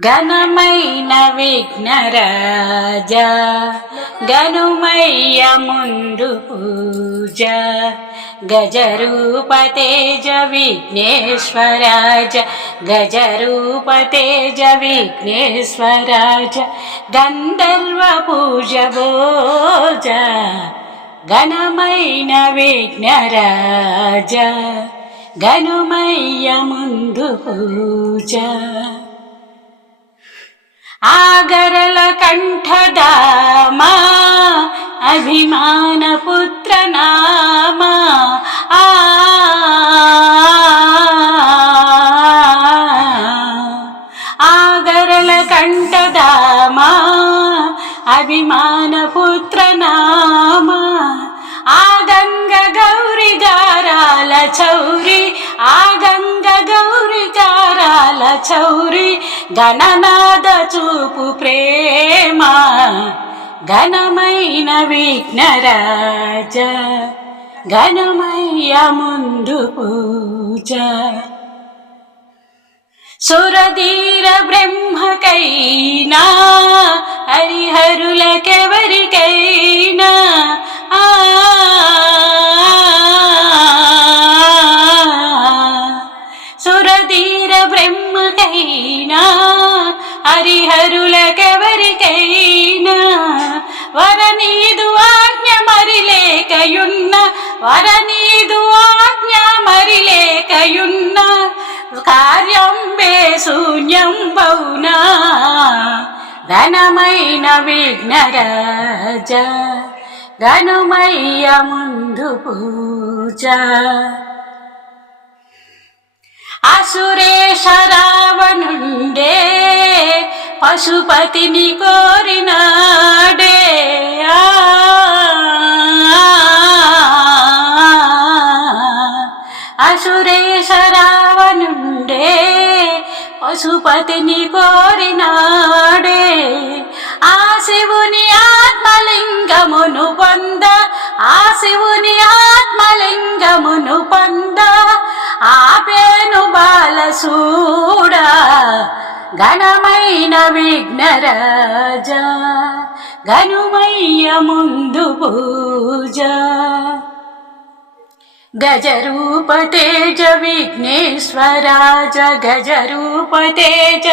ఘనమైన విఘ్నరాజా గనుమయ్య ముందు పూజ గజరూపతేజ విఘ్నేశ్వరాజ గజరూపతేజ విఘ్నేశ్వరాజ గంధర్వ పూజ భోజ ఘనమైన విఘ్నరాజ గనుమయ్య ముందు పూజ ఆగరల కంఠదామా అభిమాన పుత్ర నామా ఆగరల కంఠదామా అభిమాన పుత్ర నామా ఆ గంగ గౌరి గారాల చౌరి ఆ గంగ గౌరి గారాల చౌరి గణనాద చూపు ప్రేమ ఘనమైన విఘ్నరాజ ఘనమయ్య ముందు పూజ సురధీర బ్రహ్మకైనా హరిహరులకెవరికైనా సురధీర బ్రహ్మకైనా హరిహరులకెవరికైనా వరనీదు ఆజ్ఞ మరిలేకయున్న వరనీదు ఆజ్ఞ మరిలేకయున్న కార్యం శూన్యం బౌనా ఘనమైన విఘ్నరాజ ఘనమయ్య ముందు పూజ అసురేష రావణుండే పశుపతిని కోరినాడే అసురేష రావణుండే పశుపతిని కోరినాడే ఆ శివుని ఆత్మలింగమును పొంద ఆ శివుని ఆత్మలింగమును పొంద ఆపేను బాలసూడా ఘనమైన విఘ్నరాజ ఘనుమయ్య ముందు పూజ గజరూపతేజ విఘ్నేశ్వరాజ గజరూపతేజ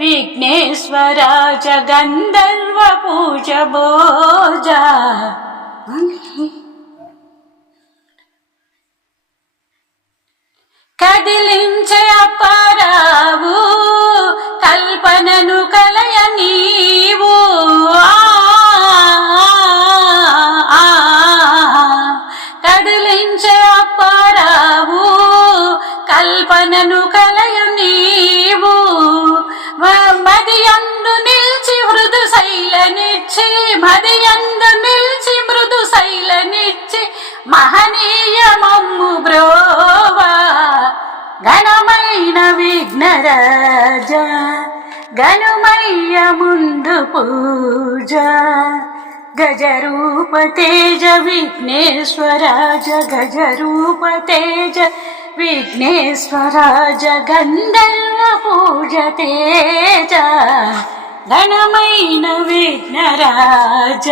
విఘ్నేశ్వరాజ గంధర్వ పూజ భోజ కదిలించే అప్పారావు కల్పనను కలయ నీవు కదిలించే అప్పారావు కల్పనను కలయ నీవు మదియందు నిలిచి మృదు శైలనిచ్చి మదియందు నిలిచి మృదు శైలనిచ్చి మహనీయ మమ్ము బ్రోవా ఘనమైన విఘ్నరాజ ఘనుమయ్య ముందు పూజ గజరూపతేజ విఘ్నేశ్వరాజ గజరూపతేజ విఘ్నేశ్వరాజ గంధర్వ పూజ తేజ ఘనమైన విఘ్నరాజ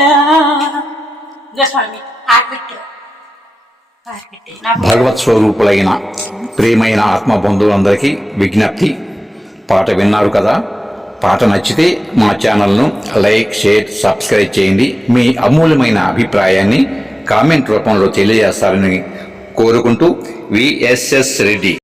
స్వామి ఆర్పిట్టు భగవత్ స్వరూపులైన ప్రియమైన ఆత్మ బంధువులందరికీ విజ్ఞప్తి. పాట విన్నారు కదా, పాట నచ్చితే మా ఛానల్ను లైక్, షేర్, సబ్స్క్రైబ్ చేయండి. మీ అమూల్యమైన అభిప్రాయాన్ని కామెంట్ రూపంలో తెలియజేస్తారని కోరుకుంటూ విఎస్ఎస్ రెడ్డి.